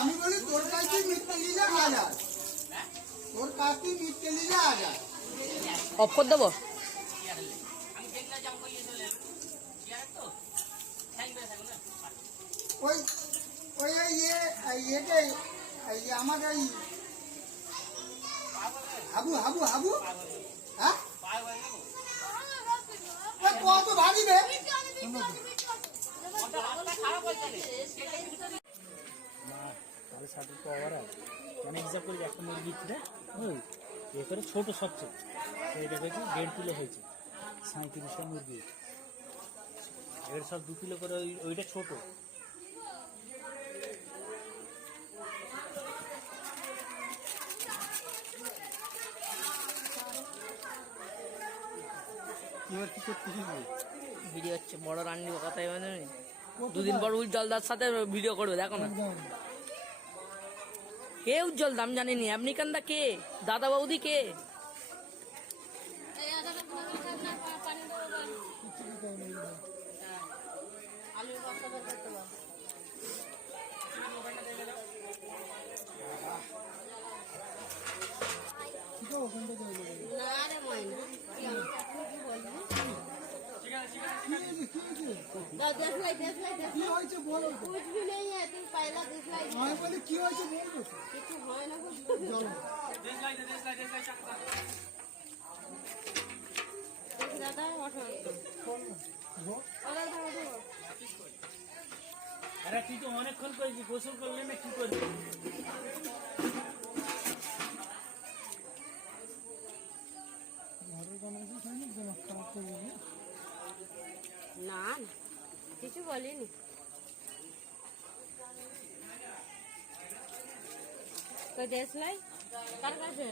আমি বলি তোর কাছে মিথ্যে নিলে 1000, তোর কাছে মিথ্যে নিলে 1000 অফ করে দেবো। ওই ওই ইয়েকে আমার এই হাবু হাবু হাবু হ্যাঁ কত ভারী রে। অনেক হিসাব করি একটা মুরগি ছিল এ করে ছোট সবচেয়ে এটা হয়েছে 1.5 কিলো হয়েছে, 37টা মুরগি এর সব 2 কিলো করে। ওইটা ছোট। ভিডিও হচ্ছে বড় রান্নি কথাই মানে দুদিন পর উজ্জ্বলদার সাথে ভিডিও করবে, দেখো না। কে উজ্জ্বল দাম জানিনি, আপনি কান্দা কে, দাদা বৌদি কে? কি হয়েছে আরে তুই তো অনেকক্ষণ করেছি, গোসল করলে না কি করবি? না কিছু বলিনি। দেশলাই কার কাছে